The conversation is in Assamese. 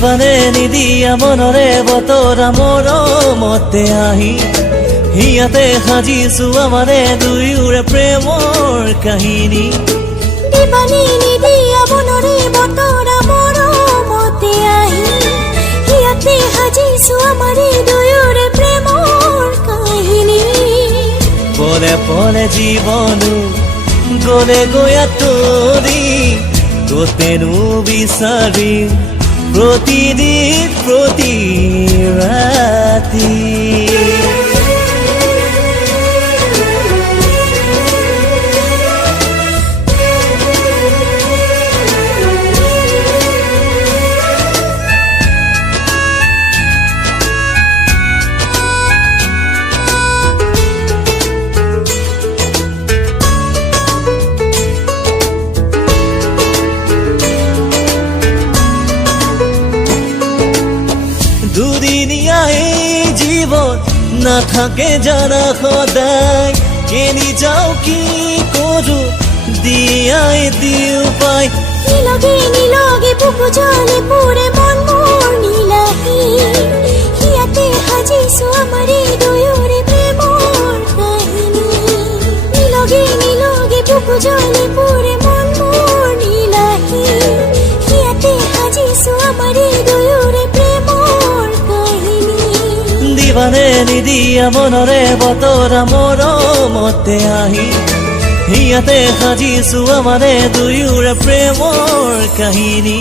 দিবানে নিদিয়া মনৰে বতৰা মৰমতে আহি হিয়াতে সাজিছো আমাৰে দুয়োৰে প্ৰেমৰ কাহিনী দিবানে নিদিয়া মনৰে বতৰা মৰমতে আহি হিয়াতে সাজিছো আমাৰে দুয়োৰে প্ৰেমৰ কাহিনী পলে পলে জীবনো গলে গয়া তোৰি তোতেনো বিচাৰিম প্ৰতিদিন প্ৰতি ৰাতি দুদিনীয়া এই জীৱন নাথাকে জানা সদায় কেনি যাওঁ কি কৰো দিয়াই দিও পাই নিলগে বুকু জলে পুৰে মন মোৰ নীলাহি হিয়াতে সাজিছো আমাৰে দুয়োৰে প্ৰেমৰ কাহিনী নিলগে বুকু জলে পুৰে মন মোৰ নীলাহি হিয়াতে সাজিছো আমাৰে দুয়োৰে দিবানে নিদিয়া মনৰে বতৰা মৰমতে আহি হিয়াতে সাজিছো আমাৰে দুয়োৰে প্ৰেমৰ কাহিনী